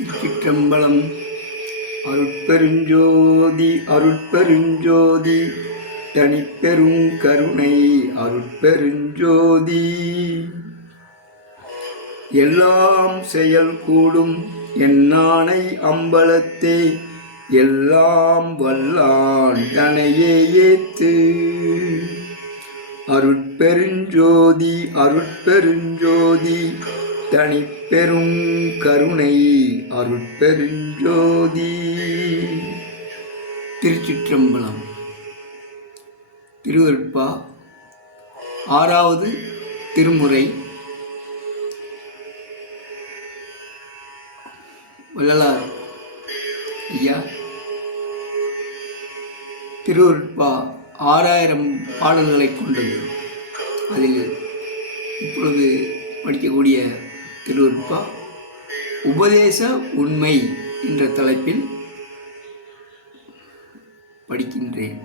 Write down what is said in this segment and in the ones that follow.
திருச்சிற்றம்பலம். அருட்பெருஞ்சோதி அருட்பெருஞ்சோதி தனிப்பெரும் கருணை அருட்பெருஞ்சோதி. எல்லாம் செயல் கூடும் என்னானை அம்பலத்தே எல்லாம் வல்லான் தனையே ஏத்து. அருட்பெருஞ்சோதி அருட்பெருஞ்சோதி தனிப்பெரும் கருணை அருட்பெருஞ்சோதி. திருச்சிற்றம்பலம். திருவருட்பா 6வது திருமுறை. வள்ளலார் ஐயா திருவருட்பா 6000 பாடல்களை கொண்டது. அதில் இப்பொழுது படிக்கக்கூடிய திருவருட்பா உபதேச உண்மை என்ற தலைப்பில் படிக்கின்றேன்.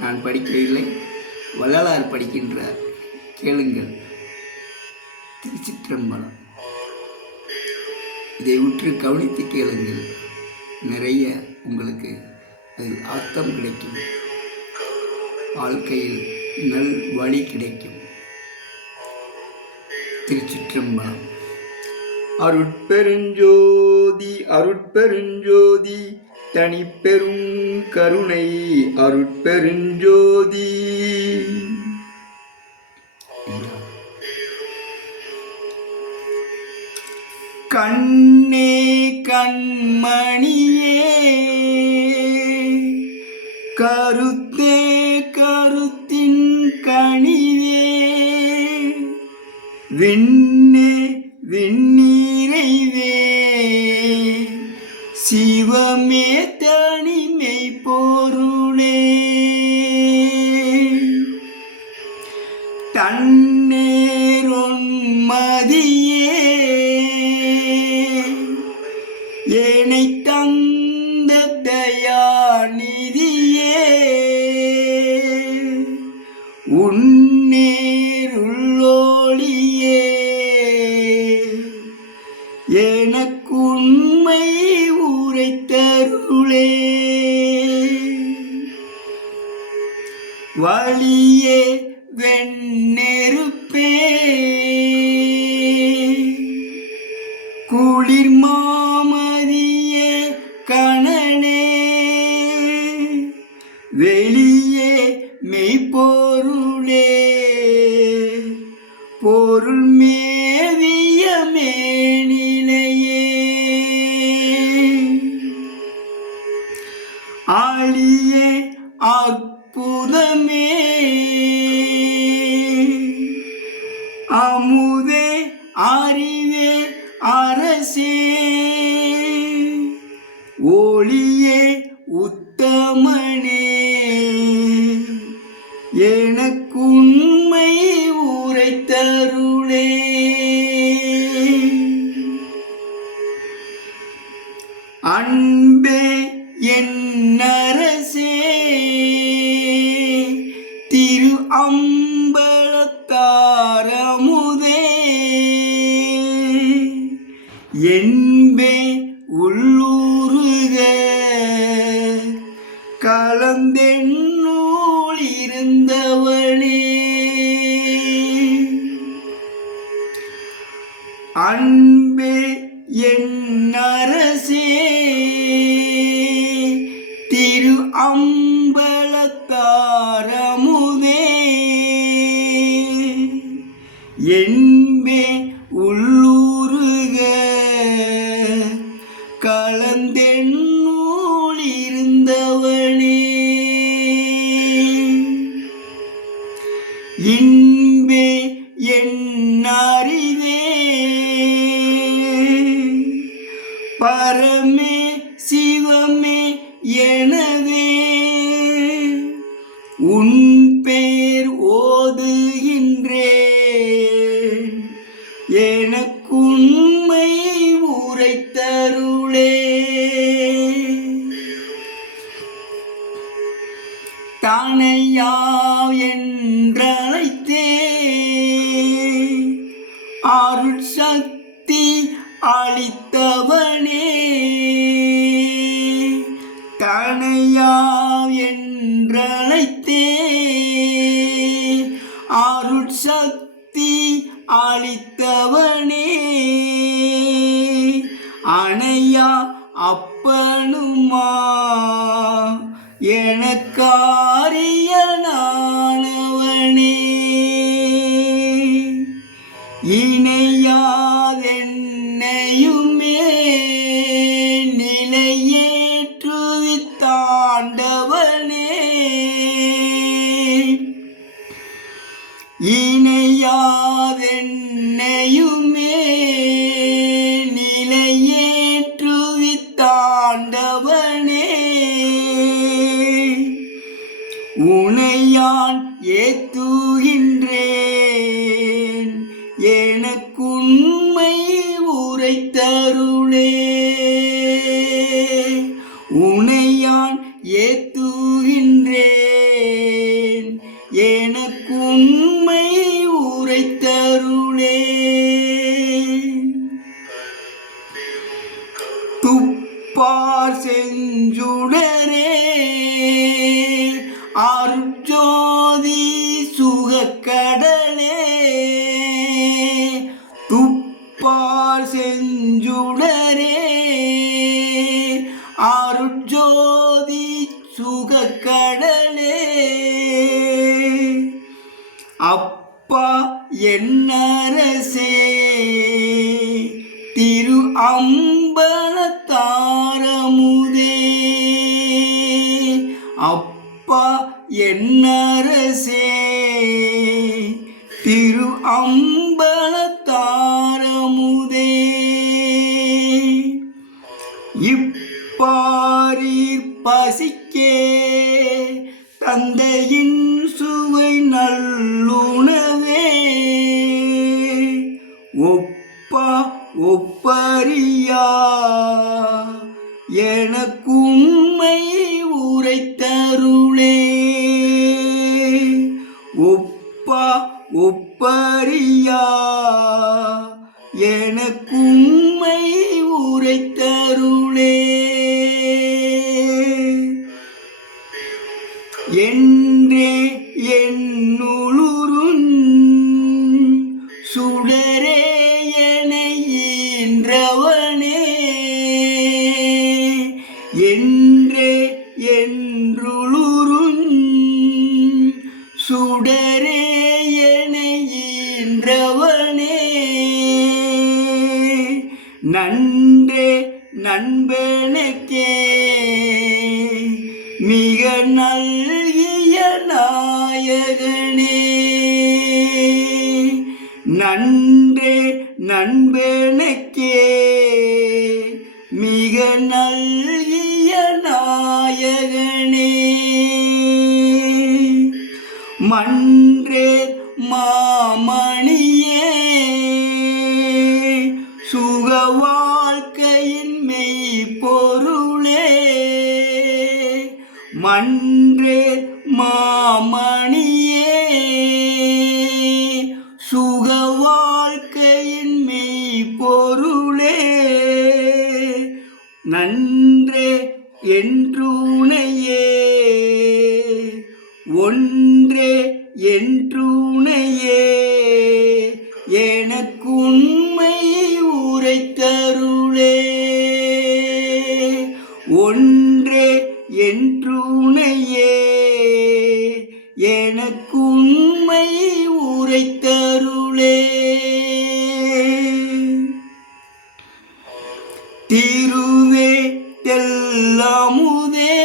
நான் படிக்கவில்லை, வள்ளலார் படிக்கின்றார். கேளுங்கள். திருச்சிற்றம்பலம். இதை உற்று கவனித்து கேளுங்கள். நிறைய உங்களுக்கு அதில் அர்த்தம் கிடைக்கும். வாழ்க்கையில் நல் வழி கிடைக்கும். திருச்சிற்றம்பலம். அருட்பெருஞ்சோதி அருட்பெருஞ்சோதி தனிப்பெரும் கருணை அருட்பெருஞ்சோதி. கண்ணே கண்மணியே கருத்தே கருத்தின் கனிவே விண்ணே விண்ணீரைவே சிவமே தனிமை பொருளே தன்னேரொன்மதியே ஏனை தந்த தயாநிதியே உன்னேருள்ளோளியே எனக்குண்மை உரைத்தருளே வழியே வெண்ணெருப்பே குளிர் மாமதியே கணனே வெளியே மெய்ப்பொருளே பொருள் மேவிய மேனிலையே ஆளியே அற்புதமே அமுதே அறிவே அரசே ஒளியே உத்தமனே எனக்குண்மை உரைத்தருளே அன்பே என்னரசே திரு அம்பலத்தாரமுதே என்பே உள்ளூருக கலந்தென்னூல் இருந்தவனே அன்பே என்னரசே திரு அம்பலத்தாரமுதே என்பே உள்ளூருக கலந்தென்னூல் இருந்தவனே இன்பே என்னறிவே பரமே சிவமே எனவே உன் பேர் ஓதுகின்றேன் எனக்குண்மை உரைத்தருளே தானையா என்றழைத்தே அருட்சக்தி சக்தி அளித்தவனே தனையா என்றழைத்தே அருட்சக்தி அளித்தவனே அணையா அப்பனுமா எனக்காரியனானவனே இணையாதென்னையுமே நிலையேற்றுவித்தாண்டவனே இணையாதென்னையுமே நிலையேற்றுவித்தாண்டவனே உனையான் ஏத்துகின்றேன் எனக்குண்மை உரைத்தருளே உனையான் ஏத்துகின்றேன் எனக்குண்மை உரைத்தருளே துப்பார் செஞ்சுடரே அருட்ஜோதி சுகக்கடலே துப்பார் செஞ்சுடரே அருட்ஜோதி சுகக்கடலே அப்பா என்னரசே திரு அம்பலத்தாரமுதே அப்பா என்னரசே திரு அம்பலத்தாரமுதே இப்பாரீர் பசிக்கே தந்தையின் சுவை நல்லுணவே ஒப்பா ஒப்பரியா எனக்குண்மை உரைத்தருளே ஒப்பா ஒப்பரியா எனக்குண்மை உரைத்தருளே என்றே என்னுளுருன் சுடரே எனையின்றவனே என்றே என்றுளுருன் சுடரே எனையின்றவனே நன்றே நண்பனுக்கே மிக நல்கிய நாயகனே நன்றே நண்பனுக்கே மிக நல்கிய நாயகனே மன்றே மாமணியே சுக வாழ்க்கையின் மெய்ப்பொருளே மன்றே மாமணியே சுக வாழ்க்கையின் மெய்ப்பொருளே நன்றே என்றுனையே ஒன்றே என்றுனையே எனக்குண்மை உரைத்தருளே ஒன்றே என்றுனையே எனக்குண்மை உரைத்தருளே திருவே தெல்லமுதே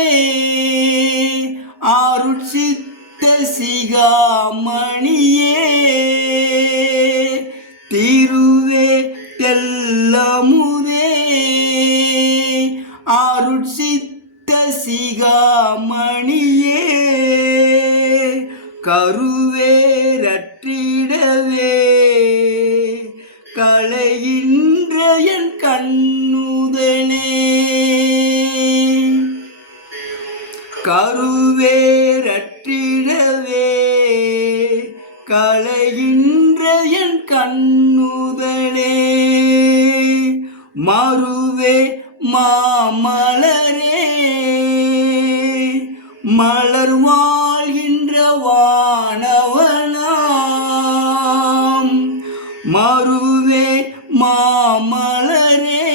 அருட்சித்த சிகாமணியே திருவே தெல்லமுதே அருட்சித்த சிகாமணியே கருவேரற்றிடவே களைகின்ற என் கண்ணுதனே கருவேரற்றிடவே களைகின்ற என் கண்ணுதனே மருவே மாமலரே மலர் வாழ்கின்ற வானவனாம் மருவே மாமலரே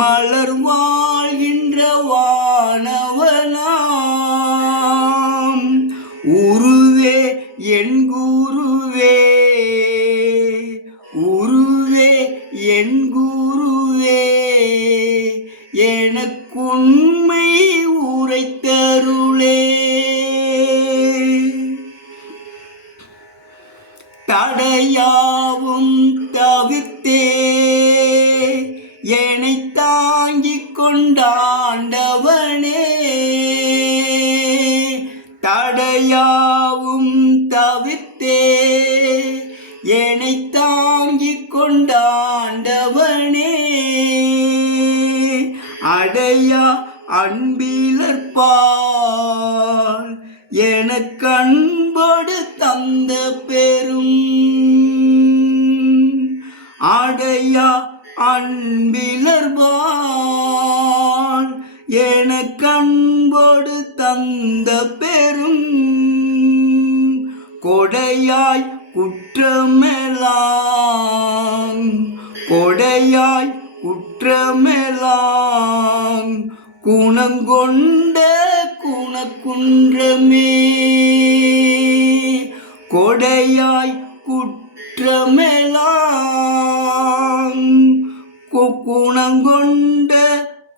மலர் வாழ்கின்ற வானவனாம் உருவே என் குருவே உருவே என் குருவே எனக்குண்மை உரைத்தருளே தடையாவும் தவிர்த்தே என்னை தாங்கிக் கொண்டாண்டவனே தடையாவும் தவிர்த்தே என்னை தாங்கிக் கொண்டாண்டவனே அடையா அன்பிலர்பால் எனக்கு அன்போடு தந்த பெரும் அடையா அன்பிலர்பால் எனக்கு அன்போடு தந்த பெரும் கொடையாய் குற்றமெல்லாம் கொடையாய் குற்றமெல்லாம் குணங்கொண்ட குணக்குன்றமே கொடையாய் குற்றமெல்லாம் குணங்கொண்ட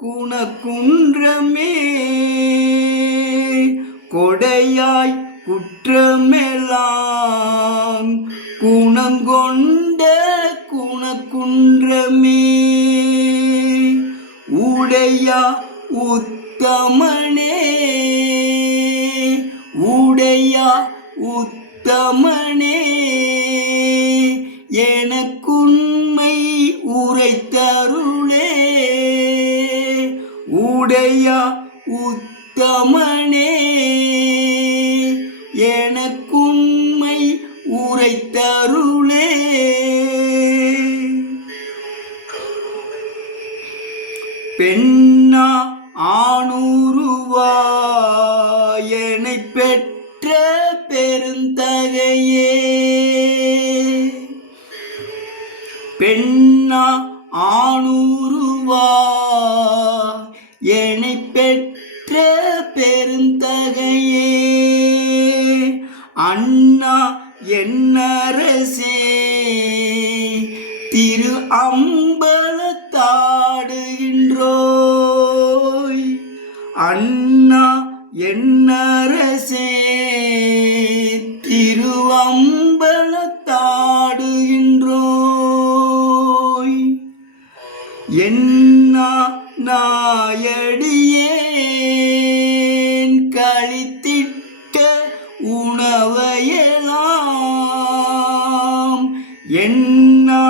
குணக்குன்றமே கொடையாய் குற்றமெல்லாம் குணங்கொண்ட குணக்குன்றமே உடையா உத்தமனே உடையா உத்தமனே எனக்குண்மை உரைத்தருளே உடையா உத்தமனே எனக்குண்மை உரைத்தருளே பெண்ணா ஆணுருவாயனை பெற்ற பெருந்தகையே பெண்ணா ஆணுருவாயனை பெற்ற பெருந்தகையே அண்ணா என்னரசே திரு அம்பலத்தாடுகின்றோய் அண்ணா என்னரசே திரு அம்பலத்தாடுகின்றோய் என்னா நாயடியேன் கழித்திட்ட உணவையெல்லாம் என்னா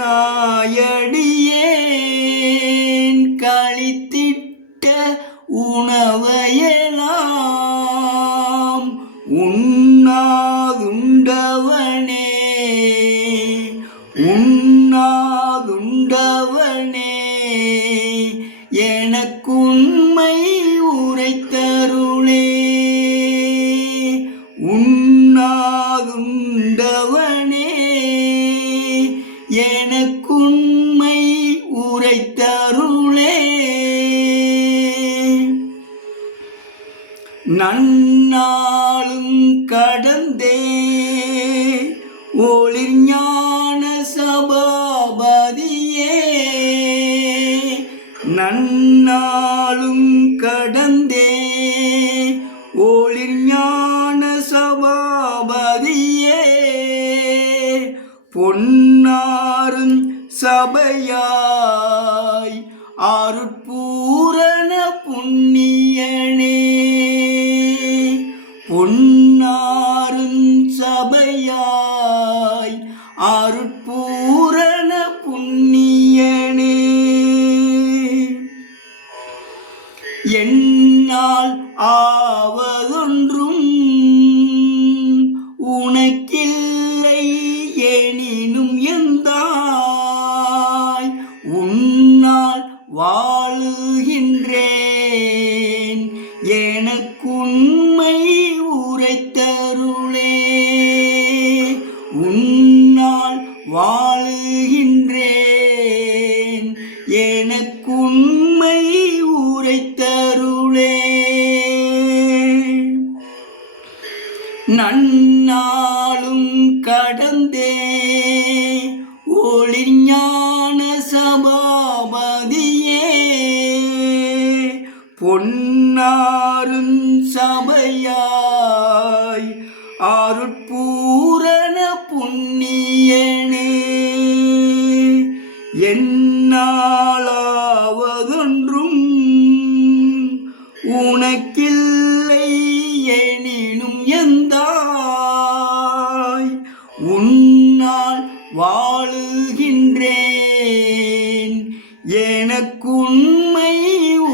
நாயடியேன் கழித்திட்ட உணவையெல்லாம் உண்ணாதுண்டவனே உண்ணாதுண்டவனே எனக்குண்மை உரைத்தருளே உண்ணாதுண்டவனே எனக்குண்மை உரைத்தருளே நன்னாளும் கடந்தே ஒளிர் ஞான சபாபதியே நன்னாளும் கடந்தே ஒளிர் ஞான சபாபதியே பொன்னாரும் சபையாய் அருட்பூரண புண்ணியனே பொன்னாரும் சபையாய் அருட்பூரண புண்ணியனே என்னால் ஆவதொன்றும் உனக்கில்லை எனினும் எந்தான் வாழுகின்றேன் எனக்குண்மை உரைத்தருளே. நன்னாளும் கடந்தே ஒளிஞான சபாபதியே பொன்னாரும் சபையாய் அருட்பூரண புண்ணியனே. என்னாலாவதொன்றும் உனக்கில்லை எனினும் எந்தாய் உன்னால் வாழுகின்றேன் எனக்குண்மை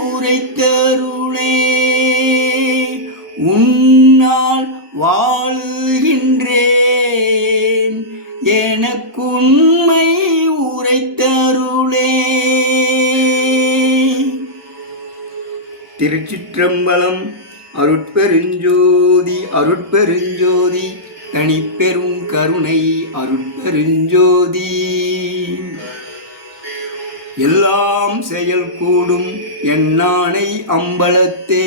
உரைத்தருளே. உன்னால் வாழுகின்றேன் எனக்குண்மை உரைத்தருளே. திருச்சிற்றம்பலம். அருட்பெருஞ்சோதி அருட்பெருஞ்சோதி தனிப்பெரும் கருணை அருட்பெருஞ்சோதி. எல்லாம் செயல் கூடும் என்னானை அம்பலத்தே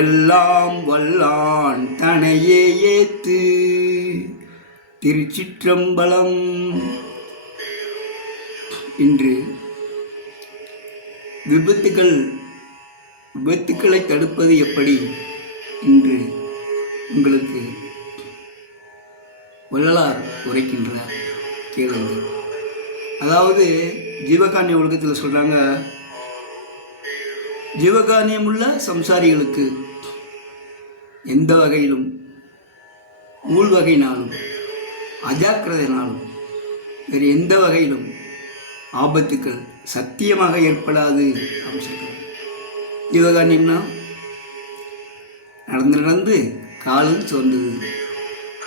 எல்லாம் வல்லான் தனையே ஏத்து. திருச்சிற்றம்பலம். இன்று விபத்துக்களை தடுப்பது எப்படி என்று உங்களுக்கு வள்ளலார் உரைக்கின்றார், கேளுங்கள். அதாவது ஜீவகாருண்ய ஒழுக்கத்தில் சொல்கிறாங்க, ஜீவகாருண்யம் உள்ள சம்சாரிகளுக்கு எந்த வகையிலும் ஊழ்வகையினாலும் அஜாக்கிரதையினாலும் வேறு எந்த வகையிலும் ஆபத்துக்கள் சத்தியமாக ஏற்படாது அப்படின்னு சொல்கிறாங்க. ஜீவகாருண்யம்னா நடந்து நடந்து காலும் சோர்ந்தது,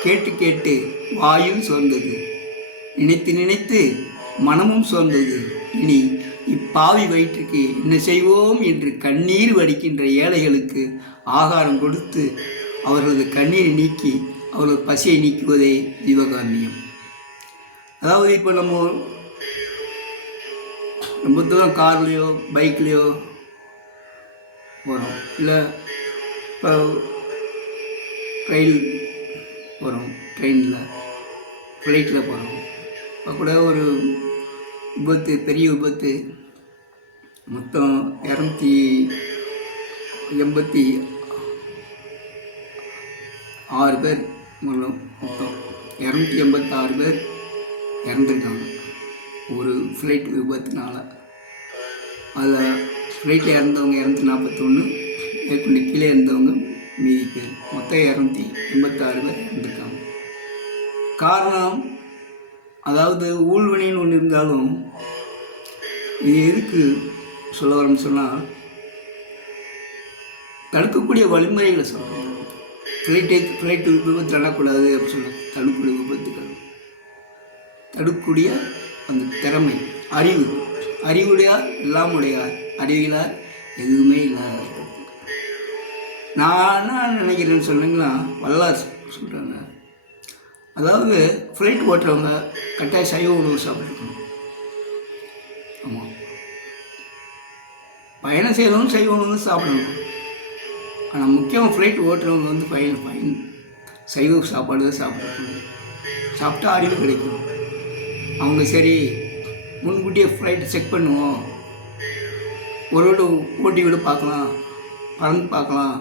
கேட்டு கேட்டு வாயும் சோர்ந்தது, நினைத்து நினைத்து மனமும் சோர்ந்தது. இனி இப்பாவி வயிற்றுக்கு என்ன செய்வோம் என்று கண்ணீர் வடிக்கின்ற ஏழைகளுக்கு ஆகாரம் கொடுத்து அவர்களது கண்ணீரை நீக்கி அவர்களது பசியை நீக்குவதே ஜீவகாருண்யம். அதாவது இப்போ நம்ம ரொம்ப தூரம் கார்லேயோ பைக்லேயோ போகிறோம், இல்லை இப்போ ரயில் போகிறோம், ட்ரெயினில் ஃப்ளைட்டில் போகிறோம். இப்போ கூட ஒரு விபத்து, பெரிய விபத்து, மொத்தம் 286 பேர், மொத்தம் 286 பேர் இறந்துருக்காங்க ஒரு ஃப்ளைட் விபத்துனால. அதில் ஃப்ளைட்டில் இறந்தவங்க 241, ஏற்கனவே கீழே இருந்தவங்க மீதி பேர், மொத்தம் 286 பேர் இறந்துருக்காங்க. காரணம், அதாவது ஊழ்வினைன்னு ஒன்று இருந்தாலும் இது எதுக்கு சொல்ல வரேன்னு சொன்னால், தடுக்கக்கூடிய வழிமுறைகளை சொல்கிறோம். ஃப்ளைட்டு விபத்து நடக்கூடாது அப்படின்னு சொல்ல, தடுக்கக்கூடிய விபத்துக்கள், தடுக்கக்கூடிய அந்த திறமை, அறிவுடையார் எல்லாம் உடையார், அறிவிலார் எதுவுமே இல்லாத. நான் என்ன நினைக்கிறேன்னு சொன்னீங்கன்னா, வல்லார் சொல்கிறாங்க, அதாவது ஃப்ளைட் ஓட்டுறவங்க கட்டாய சைவ உணவு சாப்பிட்டுருக்கணும். ஆமாம், பயணம் செய்கிறவங்க சைவ உணவு சாப்பிடணும். ஆனால் முக்கியமாக ஃப்ளைட் ஓட்டுறவங்க வந்து சைவ சாப்பாடு தான் சாப்பிடணும். சாப்பிட்டா அறிவு கிடைக்கும். அவங்க சரி முன்கூட்டியே ஃப்ளைட்டை செக் பண்ணுவோம், ஒரு விட ஓட்டி விட பார்க்கலாம், பறந்து பார்க்கலாம்,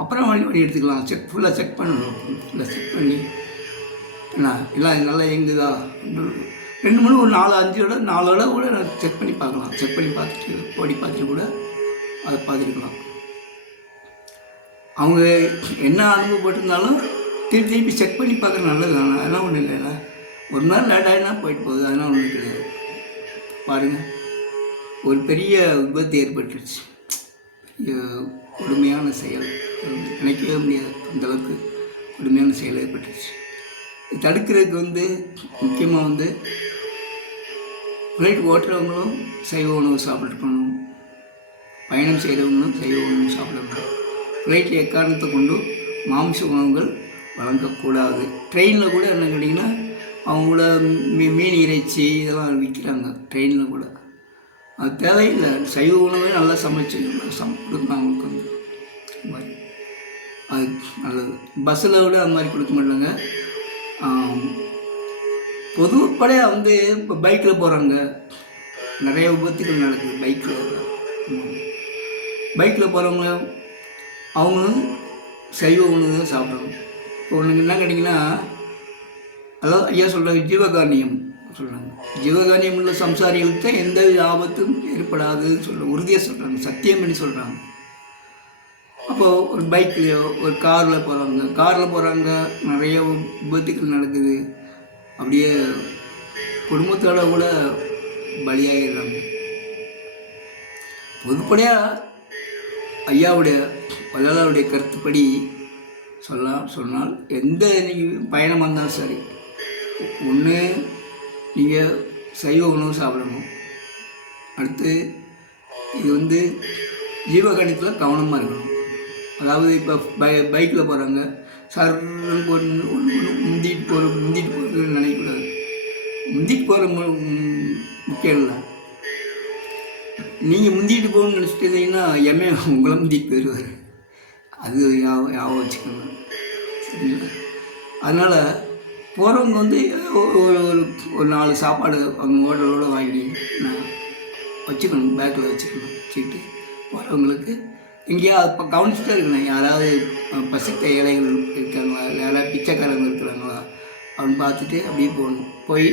அப்புறம் வண்டி எடுத்துக்கலாம், ஃபுல்லாக செக் பண்ணணும். ஃபுல்லாக செக் பண்ணி எல்லாம் நல்லா இயங்குதா, 2 மணி ஒரு 4-5 கூட செக் பண்ணி பார்க்கலாம். செக் பண்ணி பார்த்துட்டு ஓடி பார்த்துட்டு கூட அதை பார்த்துருக்கலாம். அவங்க என்ன அனுபவப்பட்டிருந்தாலும் திருப்பி செக் பண்ணி பார்க்குறது நல்லது தானே, அதெல்லாம் ஒன்றும் இல்லைல்ல. ஒரு நாள் லேட்டாகினா போயிட்டு போகுது, அதெல்லாம் ஒன்றும் கிடையாது. பாருங்கள், ஒரு பெரிய விபத்து ஏற்பட்டுருச்சு, கொடுமையான செயல், நினைக்கவே முடியாது அந்தளவுக்கு கொடுமையான செயல் ஏற்பட்டுருச்சு. தடுக்கிறதுக்கு வந்து முக்கியமாக ஃப்ளைட் ஓட்டுறவங்களும் சைவ உணவு சாப்பிட்டுருக்கணும், பயணம் செய்கிறவங்களும் சைவ உணவு சாப்பிடணும். ஃப்ளைட்டில் எக்காரணத்தை கொண்டு மாംச உணவுகள் வழங்கக்கூடாது. ட்ரெயினில் கூட என்ன கேட்டிங்கன்னா அவங்கள மீன் இறைச்சி இதெல்லாம் விற்கிறாங்க ட்ரெயினில் கூட. அது தேவையில்லை. சைவ உணவே நல்லா சமைச்சு கொடுக்கலாம் அவங்களுக்கு வந்து. இந்த மாதிரி அது நல்லது. பஸ்ஸில் விட அந்த மாதிரி கொடுக்க மாட்டாங்க. பொதுப்படையாக வந்து இப்போ பைக்கில் போகிறாங்க, நிறைய விபத்துகள் நடக்குது பைக்கில் போகிறவங்க அவங்களும் சைவ உணவு தான் சாப்பிட்றாங்க. இப்போ ஒன்று என்ன கேட்டிங்கன்னா, அதாவது ஐயா சொல்கிறாங்க ஜீவகாருண்யம் சொல்கிறாங்க. ஜீவகாருண்யம் உள்ள சம்சாரிகளுக்கு தான் எந்த ஆபத்தும் ஏற்படாதுன்னு உறுதியாக சொல்கிறாங்க, சத்தியம் பண்ணி சொல்கிறாங்க. அப்போது ஒரு பைக்லேயோ ஒரு காரில் போகிறாங்க, நிறைய விபத்துக்கள் நடக்குது. அப்படியே குடும்பத்தோட கூட பலியாகிடுறாங்க. பொதுப்படையாக ஐயாவுடைய வள்ளலாருடைய கருத்துப்படி சொன்னால் எந்த நீங்கள் பயணமாக இருந்தாலும் சரி, ஒன்று நீங்கள் சைவ உணவு சாப்பிடணும். அடுத்து இது வந்து ஜீவகாரியத்தில் கவனமாக இருக்கணும். அதாவது இப்போ பைக்கில் போகிறாங்க, சர்ன்னு முந்திட்டு போகிறதுன்னு நினைக்கக்கூடாது. முந்திட்டு போகிற முக்கியம் இல்லை. நீங்கள் முந்திட்டு போகணும்னு நினச்சிட்டு இருந்தீங்கன்னா எம்ஏ உங்களை முந்திட்டு போயிடுவார். அது ஞாபகம் வச்சுக்கணும், சரிங்களா? அதனால் போகிறவங்க வந்து ஒரு 4 சாப்பாடு அவங்க ஹோட்டலோடு வாங்கி நான் வச்சுக்கணும், பேக்கில் வச்சுக்கிட்டு போகிறவங்களுக்கு எங்கேயாவது இப்போ கவனிச்சுட்டே இருக்கணும். யாராவது பசித்த ஏழைகள் இருக்காங்களா, இல்லை யாராவது பிச்சைக்காரங்க இருக்கிறாங்களா அப்படின்னு பார்த்துட்டு அப்படியே போகணும். போய்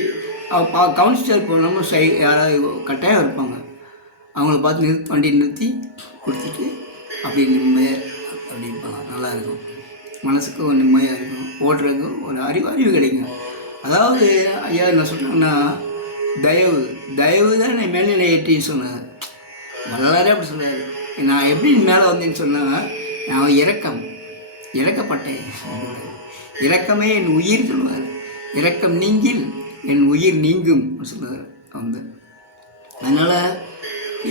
கவனிச்சுட்டே இருப்போம். நம்ம யாராவது கட்டாயம் இருப்பாங்க, அவங்கள பார்த்து வண்டி நிறுத்தி கொடுத்துட்டு அப்படி நிம்மதியாக அப்படி இருப்பாங்க. நல்லாயிருக்கும், மனசுக்கு ஒரு நிம்மதியாக இருக்கும், ஓட்டுறதுக்கும் ஒரு அறிவு கிடைக்கும். அதாவது ஐயா என்ன சொல்கிறாங்கன்னா, தயவு தான் என்னை மேல்நிலை ஏற்றின்னு சொன்னார். வள்ளலாரே அப்படி சொன்னார். நான் எப்படி மேலே வந்தேன்னு சொன்னால், நான் இறக்கப்பட்டேன். இரக்கமே என் உயிர் சொல்லுவார். இரக்கம் நீங்கில் என் உயிர் நீங்கும் சொல்லுவார் வந்து. அதனால்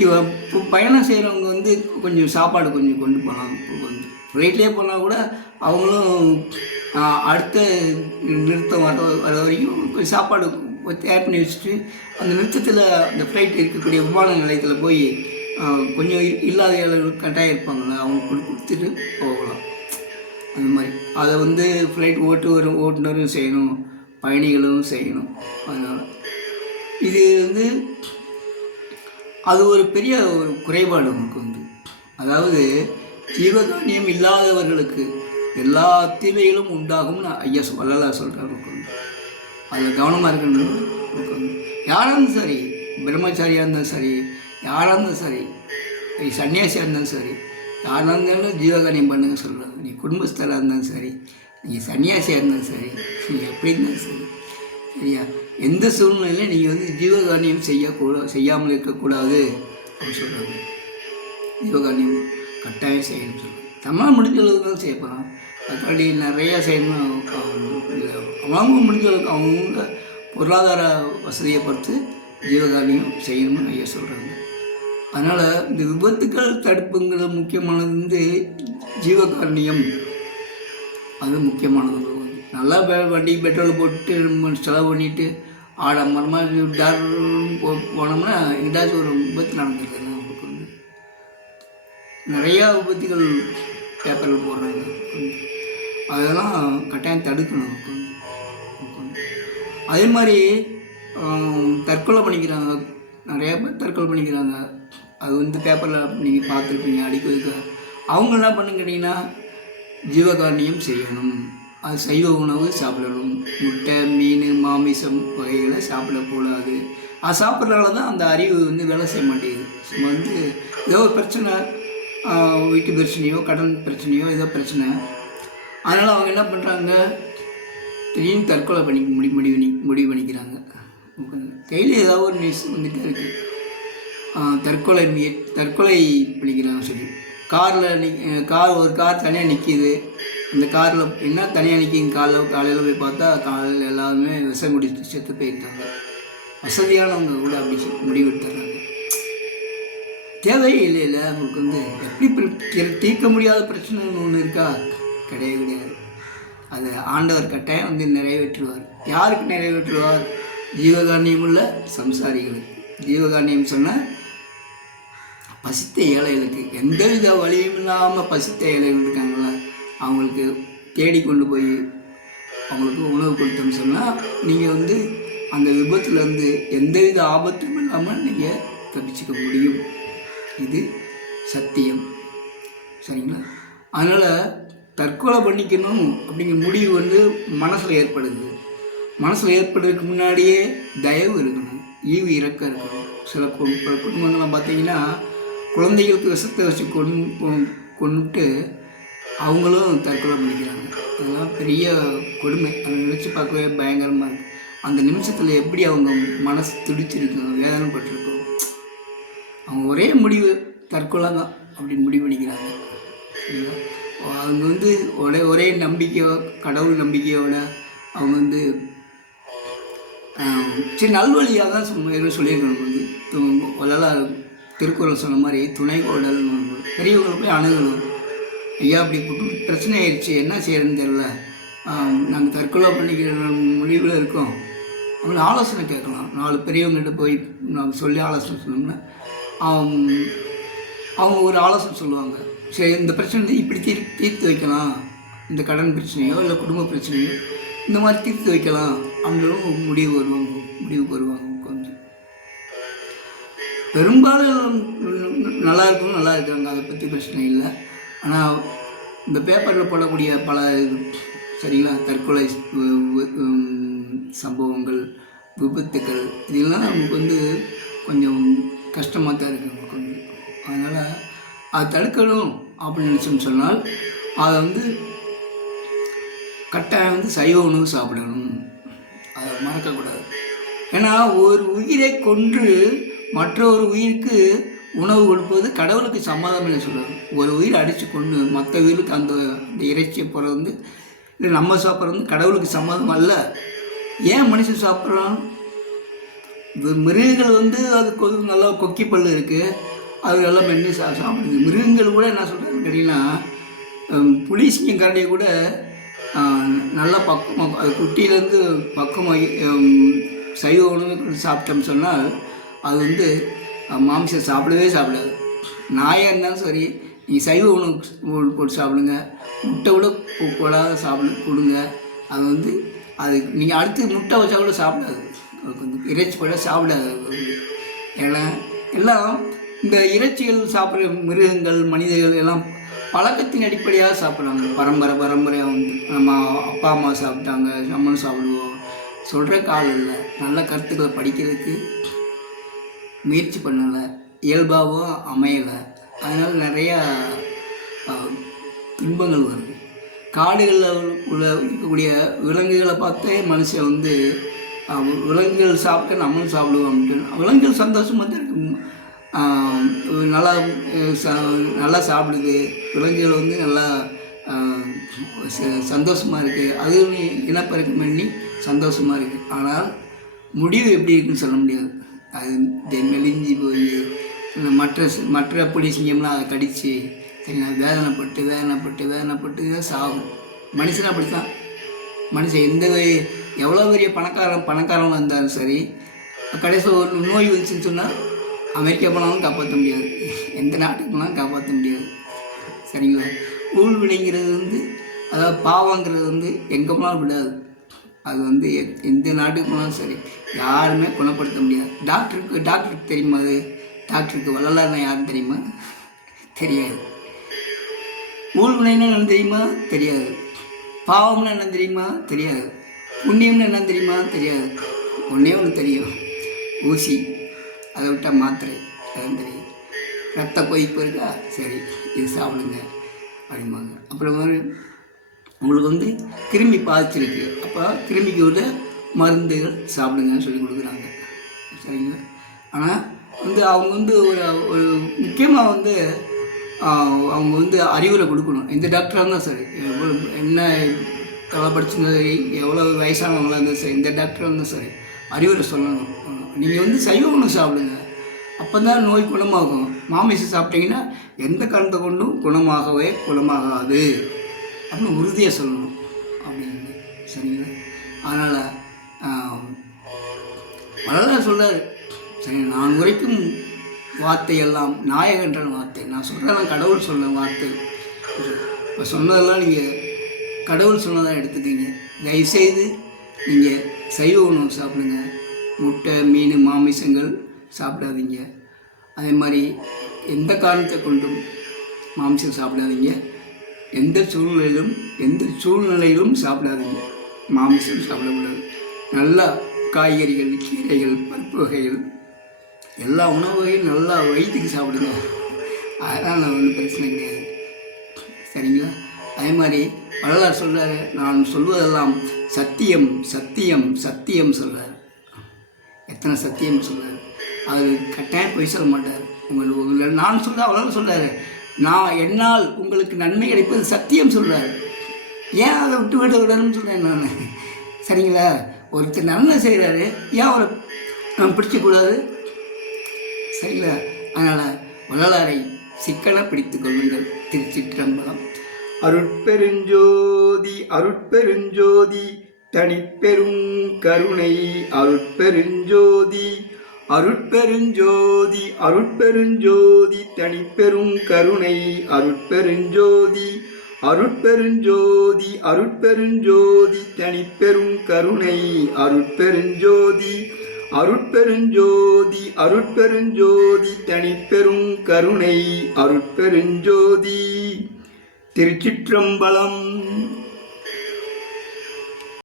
இப்போ பயணம் செய்கிறவங்க வந்து கொஞ்சம் சாப்பாடு கொஞ்சம் கொண்டு போகலாம். வந்து ஃப்ளைட்லேயே போனால் கூட அவங்களும் அடுத்த நிறுத்தம் வர வரைக்கும் கொஞ்சம் சாப்பாடு தயார் பண்ணி வச்சுட்டு, அந்த நிறுத்தத்தில் அந்த ஃப்ளைட் இருக்கக்கூடிய விமான நிலையத்தில் போய் கொஞ்சம் இல்லாத ஏழைகள் கட்டாயம் இருப்பாங்களா, அவங்க கொடுத்துட்டு போகலாம். அந்த மாதிரி அதை வந்து ஃப்ளைட் ஓட்டுநரும் செய்யணும், பயணிகளும் செய்யணும். அதனால் இது வந்து அது ஒரு பெரிய ஒரு குறைபாடு நமக்கு வந்து. அதாவது ஜீவகாருண்யம் இல்லாதவர்களுக்கு எல்லா தீமைகளும் உண்டாகும்னு ஐயா வள்ளலார் சொல்கிறார். நமக்கு வந்து அதில் கவனமாக இருக்கணும். நமக்கு வந்து யாராக இருந்தாலும் சரி, பிரம்மச்சாரியாக இருந்தாலும் சரி, யாராக இருந்தாலும் சரி, சன்னியாசியாக இருந்தாலும் சரி, யாராக இருந்தாலும் ஜீவகாருண்யம் பண்ணுங்க சொல்கிறாங்க. நீ குடும்பஸ்தராக இருந்தாலும் சரி, நீங்கள் சன்னியாசியாக இருந்தாலும் சரி, நீங்கள் எப்படி இருந்தாலும் சரி, சரியா? எந்த சூழ்நிலையிலும் நீங்கள் வந்து ஜீவகாருண்யம் செய்யாமல் இருக்கக்கூடாது அப்படின்னு சொல்கிறாங்க. ஜீவகாருண்யம் கட்டாயம் செய்யணும்னு சொல்கிறாங்க. நம்மளால் முடிஞ்ச அளவுக்கு தான் செய்யப்போகிறோம். அதுக்காண்டி நிறையா செய்யணும். அவங்க முடிஞ்ச அளவுக்கு அவங்க பொருளாதார வசதியை பொறுத்து ஜீவகாருண்யம் செய்யணும்னு ஐயா சொல்கிறாங்க. அதனால் இந்த விபத்துக்கள் தடுப்புங்கிறது முக்கியமானது வந்து ஜீவகாருண்யம், அது முக்கியமானது. நல்லா வண்டி பெட்ரோல் போட்டு செலவு பண்ணிவிட்டு ஆடம்பரமாக போனோம்னா எங்கேயாச்சும் ஒரு விபத்து நடந்துருக்கு. நமக்கு வந்து நிறையா விபத்துகள் பேப்பரில் போடுறாங்க. அதெல்லாம் கட்டாயம் தடுக்கணும். நமக்கு வந்து அதே மாதிரி தற்கொலை பண்ணிக்கிறாங்க, நிறையா பேர் தற்கொலை பண்ணிக்கிறாங்க. அது வந்து பேப்பரில் நீங்கள் பார்த்துருப்பீங்க அடிக்கிறதுக்கு. அவங்க என்ன பண்ணுன்னு கேட்டிங்கன்னா, ஜீவகாருண்யம் செய்யணும், அது சைவ உணவு சாப்பிடணும், முட்டை மீன் மாமிசம் வகைகளை சாப்பிடக்கூடாது. அது சாப்பிட்றதுனால தான் அந்த அறிவு வந்து வேலை செய்ய மாட்டேங்குது. வந்து ஏதோ ஒரு பிரச்சனை, வீட்டு பிரச்சனையோ கடன் பிரச்சனையோ ஏதோ பிரச்சனை, அதனால் அவங்க என்ன பண்ணுறாங்க, திடீர்னு தற்கொலை முடிவு பண்ணிக்கிறாங்க. கையில் ஏதாவது ஒரு நியூஸ் வந்துகிட்டே இருக்குது, தற்கொலை பண்ணிக்கிறாங்க சொல்லி. ஒரு கார் தனியாக நிற்கிது. அந்த காரில் என்ன தனியாக நிற்கிது, காலையில் போய் பார்த்தா காலையில் எல்லாருமே விஷம் குடிச்சு செத்து போயிருக்காங்க. வசதியானவங்க கூட அப்படி முடிவெடுத்துறாங்க. தேவையே இல்லை. அவங்களுக்கு வந்து எப்படி தீர்க்க முடியாத பிரச்சனைன்னு ஒன்று இருக்கா? கிடையாது. அதை ஆண்டவர் கட்டாயம் வந்து நிறைவேற்றுவார். யாருக்கு நிறைவேற்றுவார்? ஜீவகாரணியம் உள்ள சம்சாரிகளுக்கு. ஜீவகாரணியம் சொன்னால் பசித்த ஏழைகளுக்கு, எந்தவித வழியும் இல்லாமல் பசித்த ஏழைகள் இருக்காங்களா, அவங்களுக்கு தேடி கொண்டு போய் அவங்களுக்கு உணவு கொடுத்தோம்னு சொன்னால் நீங்கள் வந்து அந்த விபத்துலேருந்து எந்தவித ஆபத்தும் இல்லாமல் நீங்கள் தப்பிச்சுக்க முடியும். இது சத்தியம். சரிங்களா? அதனால் தற்கொலை பண்ணிக்கணும் அப்படிங்கிற முடிவு வந்து மனசில் ஏற்படுது. மனசில் ஏற்படுறதுக்கு முன்னாடியே தயவு இருக்கணும், ஈவு இறக்கம் இருக்கணும். சில குடும்பங்கள்லாம் பார்த்தீங்கன்னா குழந்தைகளுக்கு விஷத்தை வச்சு கொண்டுட்டு அவங்களும் தற்கொலை பண்ணிக்கிறாங்க. அதெல்லாம் பெரிய கொடுமை. அதை நினச்சி பார்க்கவே பயங்கரமாக இருக்குது. அந்த நிமிஷத்தில் எப்படி அவங்க மனசு துடிச்சிருக்கும், வேதனைப்பட்டிருக்கும். அவங்க ஒரே முடிவு தற்கொலை தான் அப்படின்னு முடிவு பண்ணிக்கிறாங்க. சரிங்களா? அவங்க வந்து ஒரே நம்பிக்கையோ, கடவுள் நம்பிக்கையோட அவங்க வந்து சரி நல்வழியாக தான் சொல்லியிருக்கணும். வந்து அதனால் திருக்குறள் சொன்ன மாதிரி துணை கோடல் பெரியவங்களை போய் அணுகணும். ஐயா அப்படி பிரச்சனை ஆயிடுச்சு, என்ன செய்யறதுன்னு தெரியல, நாங்கள் தற்கொலை பண்ணிக்கிற முடிவில் இருக்கோம். அவங்களை ஆலோசனை கேட்கலாம். 4 பெரியவங்கள்ட்ட போய் நாங்கள் சொல்லி ஆலோசனை சொன்னோம்னா அவங்க ஒரு ஆலோசனை சொல்லுவாங்க. சரி இந்த பிரச்சனை இப்படி தீர்த்து வைக்கலாம், இந்த கடன் பிரச்சனையோ இல்லை குடும்ப பிரச்சனையோ இந்த மாதிரி தீர்த்து வைக்கலாம் அப்படின்னு முடிவுக்கு வருவாங்க. கொஞ்சம் பெரும்பாலும் நல்லா இருக்காங்க, அதை பற்றி பிரச்சனை இல்லை. ஆனால் இந்த பேப்பரில் போடக்கூடிய பல சரிங்களா தற்கொலை சம்பவங்கள், விபத்துக்கள், இதெல்லாம் நமக்கு வந்து கொஞ்சம் கஷ்டமாக தான் இருக்குது நமக்கு வந்து. அதனால் அதை தடுக்கணும் அப்படின்னு சொன்னால் அதை வந்து கட்டாயம் வந்து சைவ உணவு சாப்பிடணும். அதை மறக்கக்கூடாது. ஏன்னா ஒரு உயிரை கொன்று மற்றொரு உயிருக்கு உணவு கொடுப்பது கடவுளுக்கு சம்மதம் இல்லை சொல்லுவாங்க. ஒரு உயிர் அடித்து கொண்டு மற்ற உயிருக்கு அந்த இறைச்சியை போகிறது வந்து இல்லை நம்ம சாப்பிட்றது வந்து கடவுளுக்கு சம்மதம் அல்ல. ஏன் மனுஷன் சாப்பிட்றோம்? மிருகங்கள் வந்து அது நல்லா கொக்கி பல் இருக்குது, அது நல்லா மென்று சாப்பிடுது. மிருகங்கள் கூட என்ன சொல்கிறாங்க கேட்டிங்கன்னா, புலி சிங்கம் கரடியை கூட நல்லா பக்குவமாக அது குட்டியிலேருந்து பக்குவமாக சைவ உணவு சாப்பிட்டோம்னு சொன்னால் அது வந்து மாமிசம் சாப்பிடாது. நாயாக இருந்தாலும் சரி, நீங்கள் சைவ உணவு போட்டு சாப்பிடுங்க, முட்டை கூட போடாத கொடுங்க. அது வந்து அது நீங்கள் அடுத்து முட்டை வச்சா கூட சாப்பிடாது, அதுக்கு வந்து இறைச்சி போட சாப்பிடாது. ஏன்னா எல்லாம் இந்த இறைச்சிகள் சாப்பிட்ற மிருகங்கள் மனிதர்கள் எல்லாம் பழக்கத்தின் அடிப்படையாக சாப்பிட்றாங்க. பரம்பரையாக வந்து நம்ம அப்பா அம்மா சாப்பிட்டாங்க, நம்மளும் சாப்பிடுவோம் சொல்கிற காலம் இல்லை. நல்ல கருத்துக்களை படிக்கிறதுக்கு முயற்சி பண்ணலை, இயல்பாகவும் அமையலை. அதனால் நிறையா துன்பங்கள் வருது. காடுகளில் இருக்கக்கூடிய விலங்குகளை பார்த்தே மனுஷன் வந்து விலங்குகள் சாப்பிட்டு நம்மளும் சாப்பிடுவோம் அப்படின்ட்டு விலங்குகள் சந்தோஷமாக தான் இருக்கு. நல்லா சாப்பிடுது, விலங்குகள் வந்து நல்லா சந்தோஷமாக இருக்குது, அதுவும் இனப்பெருக்கம் பண்ணி சந்தோஷமாக இருக்குது. ஆனால் முடிவு எப்படி இருக்குன்னு சொல்ல முடியாது. அது மெலிஞ்சி போய் மற்ற புலி சிங்கம்லாம் அதை கடித்து சரிங்களா வேதனைப்பட்டு தான் சாகும். மனுஷன் அப்படி தான். மனுஷன் எவ்வளோ பெரிய பணக்காரன் வந்தாலும் சரி, கடைசியில் ஒரு நோய் வந்துச்சுன்னு சொன்னால் அமெரிக்கா போனாலும் காப்பாற்ற முடியாது, எந்த நாட்டுக்கு போனாலும் காப்பாற்ற முடியாது. சரிங்களா? ஊழ் விளைங்கிறது வந்து அதாவது பாவங்கிறது வந்து எங்கே போனாலும் விடாது. அது வந்து எந்த நாட்டுக்கு போனாலும் சரி யாருமே குணப்படுத்த முடியாது. டாக்டருக்கு தெரியுமா? அது டாக்டருக்கு வள்ளலார்னா யாருன்னு தெரியுமா? தெரியாது. ஊழ்வினைன்னா என்ன தெரியுமா? தெரியாது. பாவம்னா என்ன தெரியுமா? தெரியாது. புண்ணியம்னு என்ன தெரியுமா? தெரியாது. ஒன்றே ஒன்று தெரியும், ஊசி, அதை விட்டால் மாத்திரை, அதுவும் தெரியும். ரத்த கொதிப்பு இருக்கா, சரி இது சாப்பிடுங்க அப்படிம்பாங்க. அப்புறம் உங்களுக்கு வந்து கிருமி பாதிச்சிருக்கு, அப்போ கிருமிக்கு உள்ள மருந்துகள் சாப்பிடுங்கன்னு சொல்லி கொடுக்குறாங்க. சரிங்களா? ஆனால் வந்து அவங்க வந்து ஒரு முக்கியமாக வந்து அவங்க வந்து அறிவுரை கொடுக்கணும். எந்த டாக்டராக இருந்தால் சரி, எவ்வளோ என்ன தலை படிச்சிருந்தா சரி, எவ்வளோ வயசானவங்களாக இருந்தால் சரி, எந்த டாக்டராக இருந்தால் சரி அறிவுரை சொல்லணும். நீங்கள் வந்து சைவ உணவு சாப்பிடுங்க, அப்போ தான் நோய் குணமாகும். மாமிசம் சாப்பிட்டீங்கன்னா எந்த காரணத்தை கொண்டும் குணமாகாது அப்படின்னு உறுதியாக சொல்லணும். அப்படி அதனால் வள்ளலார் சொல்றார், சரி நான் உரைக்கும் வார்த்தையெல்லாம் நாயகன்ற வார்த்தை, நான் சொல்கிறதெல்லாம் கடவுள் சொன்ன வார்த்தை. இப்போ சொன்னதெல்லாம் நீங்கள் கடவுள் சொன்னதாக எடுத்துக்கிங்க. தயவுசெய்து நீங்கள் சைவ உணவு சாப்பிடுங்க. முட்டை, மீன், மாமிசங்கள் சாப்பிடாதீங்க. அதே மாதிரி எந்த காரணத்தை கொண்டும் மாமிசம் சாப்பிடாதீங்க. எந்த சூழ்நிலையிலும் சாப்பிடாதீங்க. மாமிசம் சாப்பிடக்கூடாது. நல்லா காய்கறிகள், கீரைகள், பருப்பு வகைகள், எல்லா உணவு வகையும் நல்லா வயிற்றுக்கு சாப்பிடுங்க. அதனால் நான் ஒன்றும் பிரச்சனை கிடையாது. சரிங்களா? அதே மாதிரி வள்ளலார் சொல்கிறார், நான் சொல்வதெல்லாம் சத்தியம் சத்தியம் சத்தியம் சொல்கிறார். எத்தனை சத்தியம் சொல்கிறார். அது கட்டாயம் போய் சொல்ல மாட்டார். உங்களுக்கு நான் சொல்ல வள்ளலார் சொல்கிறார், நான் என்னால் உங்களுக்கு நன்மை கிடைப்பது சத்தியம் சொல்கிறார். ஏன் அதை விட்டு விடணும்னு சொல்கிறேன் நான். சரிங்களா? ஒருத்தர் நன்மை செய்கிறாரு, ஏன் அவரை நம்ம பிடிக்கக்கூடாது? சரிங்களா? அதனால் வள்ளலாரை சிக்கன பிடித்து கொள்ளுங்கள். திருச்சிற்றம்பலம். அருட்பெருஞ்சோதி அருட்பெருஞ்சோதி தனிப்பெரும் கருணை அருட்பெருஞ்சோதி அருட்பெருஞ்சோதி அருட்பெருஞ்சோதி தனிப்பெரும் கருணை அருட்பெருஞ்சோதி அருட்பெருஞ்சோதி அருட்பெருஞ்சோதி தனிப்பெரும் கருணை அருட்பெருஞ்சோதி அருட்பெருஞ்சோதி அருட்பெருஞ்சோதி தனிப்பெரும் கருணை அருட்பெருஞ்சோதி. திருச்சிற்றம்பலம்.